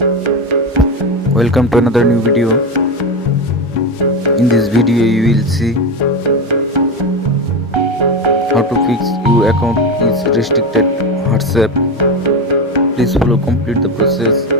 Welcome to another new video. In this video you will see how to fix your account is restricted WhatsApp. Please follow complete the process.